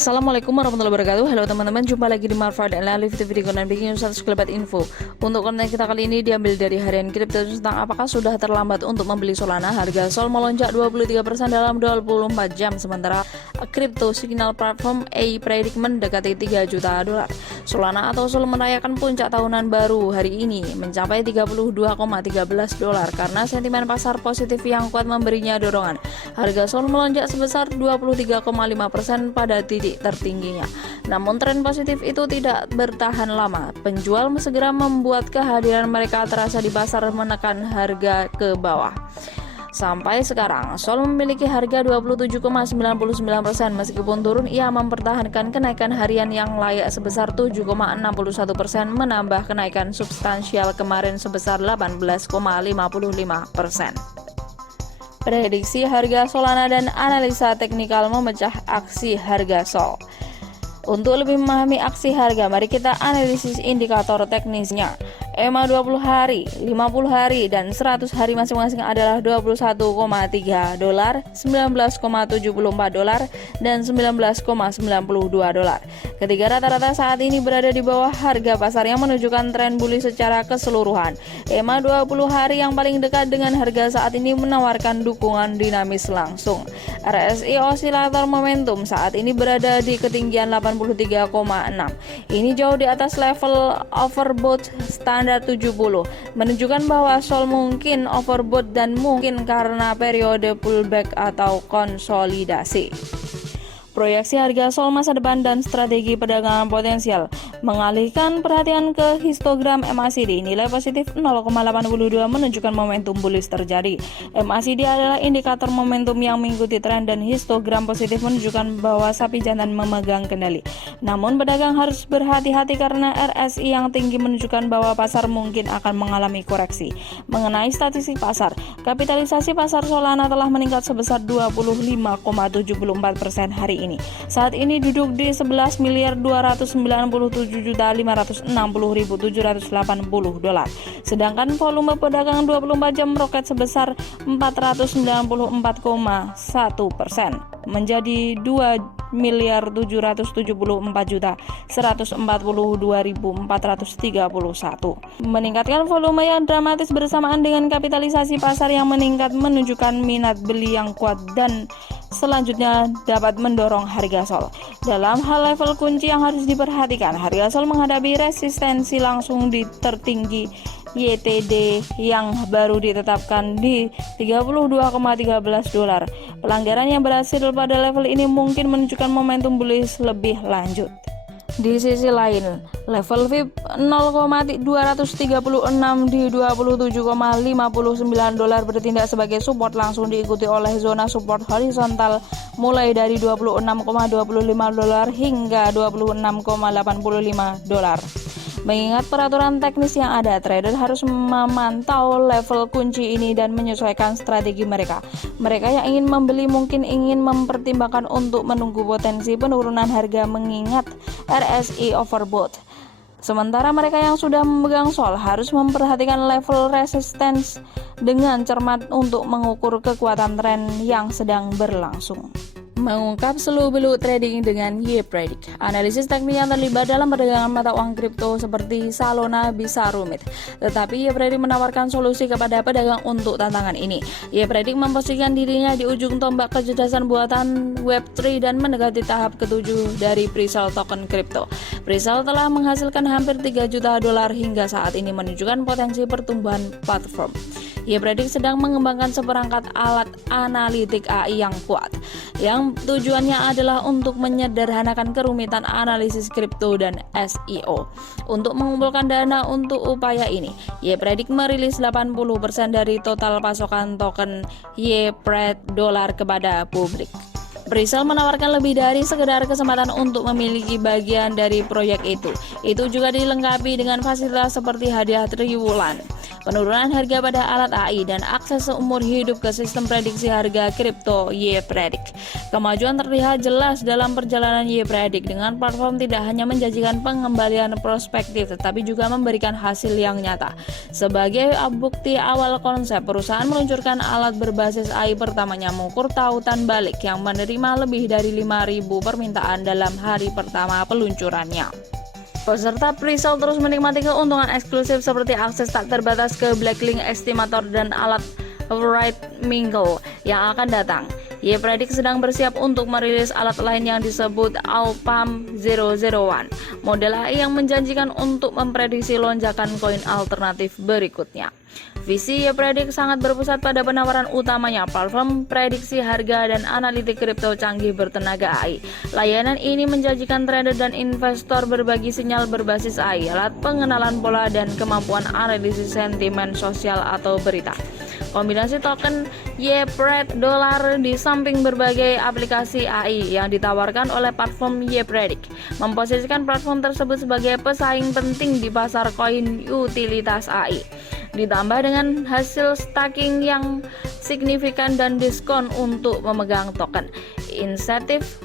Assalamualaikum warahmatullahi wabarakatuh. Halo teman-teman, jumpa lagi di Marfa dan Live TV dan Breaking News 1 sekelebat info. Untuk konten kita kali ini diambil dari harian kripto tentang apakah sudah terlambat untuk membeli Solana. Harga Sol melonjak 23% dalam 24 jam, sementara kripto signal platform A-Predict mendekati 3 juta dolar. Solana atau Sol merayakan puncak tahunan baru hari ini mencapai 32,13 dolar karena sentimen pasar positif yang kuat memberinya dorongan. Harga Sol melonjak sebesar 23,5% pada titik tertingginya. Namun tren positif itu tidak bertahan lama. Penjual segera membuat kehadiran mereka terasa di pasar menekan harga ke bawah. Sampai sekarang, Sol memiliki harga 27,99%. Meskipun turun, ia mempertahankan kenaikan harian yang layak sebesar 7,61%, menambah kenaikan substansial kemarin sebesar 18,55%. Prediksi harga Solana dan analisa teknikal memecah aksi harga Sol. Untuk lebih memahami aksi harga, mari kita analisis indikator teknisnya. EMA 20 hari, 50 hari, dan 100 hari masing-masing adalah 21,3 dolar, 19,74 dolar, dan 19,92 dolar. Ketiga rata-rata saat ini berada di bawah harga pasar yang menunjukkan tren bullish secara keseluruhan. EMA 20 hari yang paling dekat dengan harga saat ini menawarkan dukungan dinamis langsung. RSI osilator momentum saat ini berada di ketinggian 83,6. Ini jauh di atas level overbought standar 70, menunjukkan bahwa Sol mungkin overbought dan mungkin karena periode pullback atau konsolidasi. Proyeksi harga Sol masa depan dan strategi perdagangan potensial. Mengalihkan perhatian ke histogram MACD, nilai positif 0,82 menunjukkan momentum bullish terjadi. MACD adalah indikator momentum yang mengikuti tren dan histogram positif menunjukkan bahwa sapi jantan memegang kendali. Namun pedagang harus berhati-hati karena RSI yang tinggi menunjukkan bahwa pasar mungkin akan mengalami koreksi. Mengenai statistik pasar, kapitalisasi pasar Solana telah meningkat sebesar 25,74% hari ini. Saat ini duduk di 11.297.560.780 dolar. Sedangkan volume perdagangan 24 jam meroket sebesar 494,1% menjadi 2.744.142.431. Meningkatkan volume yang dramatis bersamaan dengan kapitalisasi pasar yang meningkat menunjukkan minat beli yang kuat dan selanjutnya dapat mendorong harga Sol. Dalam hal level kunci yang harus diperhatikan, harga Sol menghadapi resistensi langsung di tertinggi YTD yang baru ditetapkan di 32,13 dolar. Pelanggaran yang berhasil pada level ini mungkin menunjukkan momentum bullish lebih lanjut. Di sisi lain, level VIP 0,236 di 27,59 dolar bertindak sebagai support, langsung diikuti oleh zona support horizontal mulai dari 26,25 dolar hingga 26,85 dolar. Mengingat peraturan teknis yang ada, trader harus memantau level kunci ini dan menyesuaikan strategi mereka. Mereka yang ingin membeli mungkin ingin mempertimbangkan untuk menunggu potensi penurunan harga mengingat RSI overbought. Sementara mereka yang sudah memegang Sol harus memperhatikan level resistance dengan cermat untuk mengukur kekuatan tren yang sedang berlangsung. Mengungkap seluk-beluk trading dengan Y-Predict. Analisis teknik yang terlibat dalam perdagangan mata uang kripto seperti Solana bisa rumit, tetapi Y-Predict menawarkan solusi kepada pedagang untuk tantangan ini. Y-Predict memposisikan dirinya di ujung tombak kecerdasan buatan Web3 dan mendekati tahap ke-7 dari pre-sale token kripto. Pre-sale telah menghasilkan hampir 3 juta dolar hingga saat ini, menunjukkan potensi pertumbuhan platform. Y-Predict sedang mengembangkan seperangkat alat analitik AI yang kuat, yang tujuannya adalah untuk menyederhanakan kerumitan analisis kripto dan SEO. Untuk mengumpulkan dana untuk upaya ini, Y-Predict merilis 80% dari total pasokan token Y-Pred dolar kepada publik. Pre-sale menawarkan lebih dari sekedar kesempatan untuk memiliki bagian dari proyek itu. Itu juga dilengkapi dengan fasilitas seperti hadiah triwulan, penurunan harga pada alat AI, dan akses seumur hidup ke sistem prediksi harga kripto YPredict. Kemajuan terlihat jelas dalam perjalanan YPredict dengan platform tidak hanya menjanjikan pengembalian prospektif tetapi juga memberikan hasil yang nyata. Sebagai bukti awal konsep, perusahaan meluncurkan alat berbasis AI pertamanya mengukur tautan balik yang menerima lebih dari 5.000 permintaan dalam hari pertama peluncurannya. Peserta pre-sale terus menikmati keuntungan eksklusif seperti akses tak terbatas ke Blacklink Estimator dan alat Wright Mingle yang akan datang. YPredict sedang bersiap untuk merilis alat lain yang disebut Alpam 001, model AI yang menjanjikan untuk memprediksi lonjakan koin alternatif berikutnya. Visi YPredict sangat berpusat pada penawaran utamanya, platform prediksi harga dan analitik kripto canggih bertenaga AI. Layanan ini menjanjikan trader dan investor berbagi sinyal berbasis AI, alat pengenalan pola, dan kemampuan analisis sentimen sosial atau berita. Kombinasi token YPredict dolar di samping berbagai aplikasi AI yang ditawarkan oleh platform YPredict memposisikan platform tersebut sebagai pesaing penting di pasar koin utilitas AI. Ditambah dengan hasil staking yang signifikan dan diskon untuk memegang token, insentif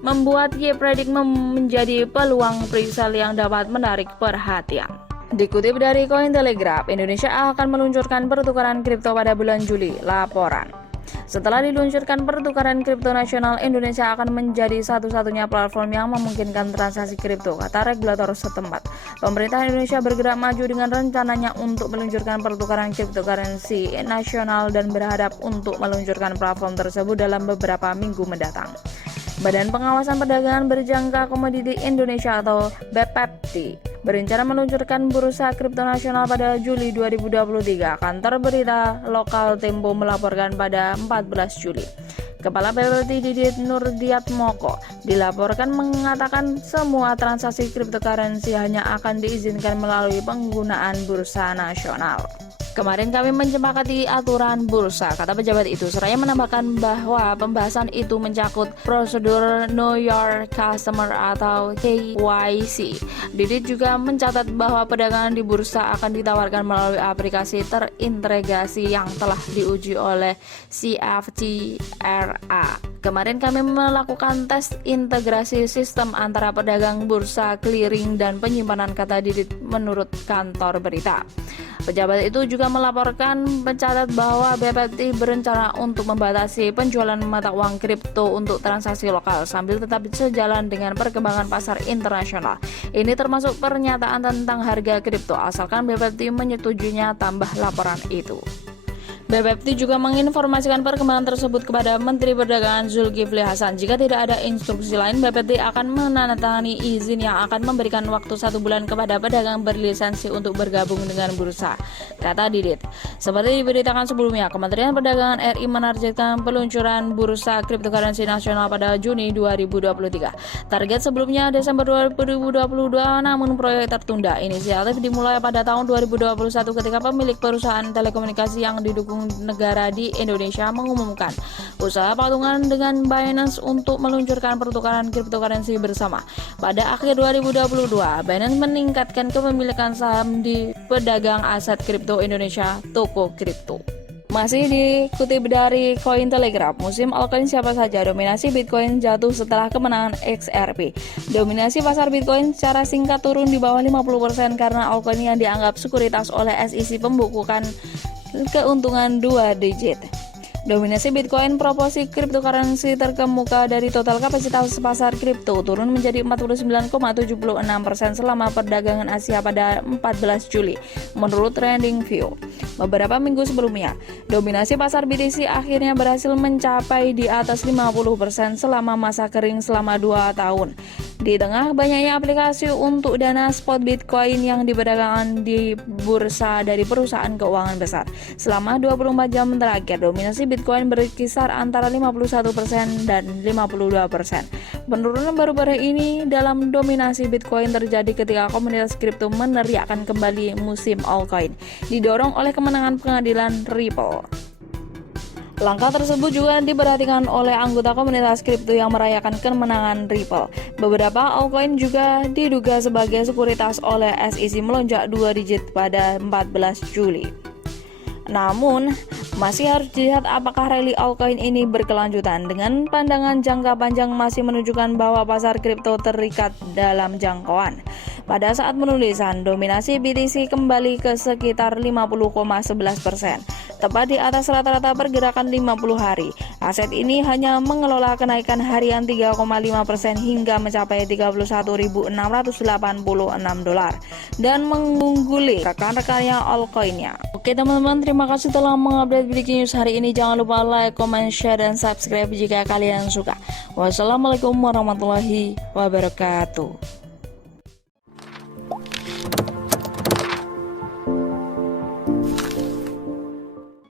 membuat YPredict menjadi peluang pre-sale yang dapat menarik perhatian. Dikutip dari Cointelegraph, Indonesia akan meluncurkan pertukaran kripto pada bulan Juli. Laporan. Setelah diluncurkan pertukaran kripto nasional, Indonesia akan menjadi satu-satunya platform yang memungkinkan transaksi kripto, kata regulator setempat. Pemerintah Indonesia bergerak maju dengan rencananya untuk meluncurkan pertukaran cryptocurrency nasional dan berharap untuk meluncurkan platform tersebut dalam beberapa minggu mendatang. Badan Pengawasan Perdagangan Berjangka Komoditi Indonesia atau BPEPT berencana meluncurkan bursa kripto nasional pada Juli 2023. Kantor berita lokal Tempo melaporkan pada 14 Juli. Kepala BPEPT Didit Nurdiatmoko dilaporkan mengatakan semua transaksi cryptocurrency hanya akan diizinkan melalui penggunaan bursa nasional. Kemarin kami menyepakati aturan bursa, kata pejabat itu, seraya menambahkan bahwa pembahasan itu mencakup prosedur Know Your Customer atau KYC. Didit juga mencatat bahwa perdagangan di bursa akan ditawarkan melalui aplikasi terintegrasi yang telah diuji oleh CFTRA. Kemarin kami melakukan tes integrasi sistem antara pedagang bursa, clearing, dan penyimpanan, kata Didit menurut kantor berita. Pejabat itu juga mencatat bahwa BPEPT berencana untuk membatasi penjualan mata uang kripto untuk transaksi lokal sambil tetap sejalan dengan perkembangan pasar internasional. Ini termasuk pernyataan tentang harga kripto asalkan BPEPT menyetujuinya, tambah laporan itu. BPEPT juga menginformasikan perkembangan tersebut kepada Menteri Perdagangan Zulkifli Hasan. Jika tidak ada instruksi lain, BPEPT akan menandatangani izin yang akan memberikan waktu 1 bulan kepada pedagang berlisensi untuk bergabung dengan bursa, kata Didit. Seperti diberitakan sebelumnya, Kementerian Perdagangan RI menargetkan peluncuran bursa cryptocurrency nasional pada Juni 2023. Target sebelumnya Desember 2022, namun proyek tertunda. Inisiatif dimulai pada tahun 2021 ketika pemilik perusahaan telekomunikasi yang didukung negara di Indonesia mengumumkan usaha patungan dengan Binance untuk meluncurkan pertukaran cryptocurrency bersama. Pada akhir 2022, Binance meningkatkan kepemilikan saham di pedagang aset kripto Indonesia, Toko Kripto. Masih dikutip dari Cointelegraph, musim altcoin siapa saja, dominasi Bitcoin jatuh setelah kemenangan XRP. Dominasi pasar Bitcoin secara singkat turun di bawah 50% karena altcoin yang dianggap sekuritas oleh SEC pembukukan keuntungan 2 digit. Dominasi Bitcoin, proporsi cryptocurrency terkemuka dari total kapasitas pasar kripto, turun menjadi 49,76% selama perdagangan Asia pada 14 Juli, menurut TradingView. Beberapa minggu sebelumnya, dominasi pasar BTC akhirnya berhasil mencapai di atas 50% selama masa kering selama 2 tahun. Di tengah banyaknya aplikasi untuk dana spot Bitcoin yang diperdagangkan di bursa dari perusahaan keuangan besar, selama 24 jam terakhir, dominasi Bitcoin berkisar antara 51% dan 52%. Penurunan baru-baru ini dalam dominasi Bitcoin terjadi ketika komunitas kripto meneriakkan kembali musim altcoin, didorong oleh kemenangan pengadilan Ripple. Langkah tersebut juga diperhatikan oleh anggota komunitas kripto yang merayakan kemenangan Ripple. Beberapa altcoin juga diduga sebagai sekuritas oleh SEC melonjak 2 digit pada 14 Juli. Namun, masih harus dilihat apakah rally altcoin ini berkelanjutan. Dengan pandangan jangka panjang masih menunjukkan bahwa pasar kripto terikat dalam jangkauan. Pada saat penulisan, dominasi BTC kembali ke sekitar 50,11%, tepat di atas rata-rata pergerakan 50 hari. Aset ini hanya mengelola kenaikan harian 3,5% hingga mencapai 31.686 dolar dan mengungguli rekan-rekannya altcoinnya. Oke teman-teman, terima kasih telah mengupdate breaking news hari ini. Jangan lupa like, comment, share, dan subscribe jika kalian suka. Wassalamualaikum warahmatullahi wabarakatuh.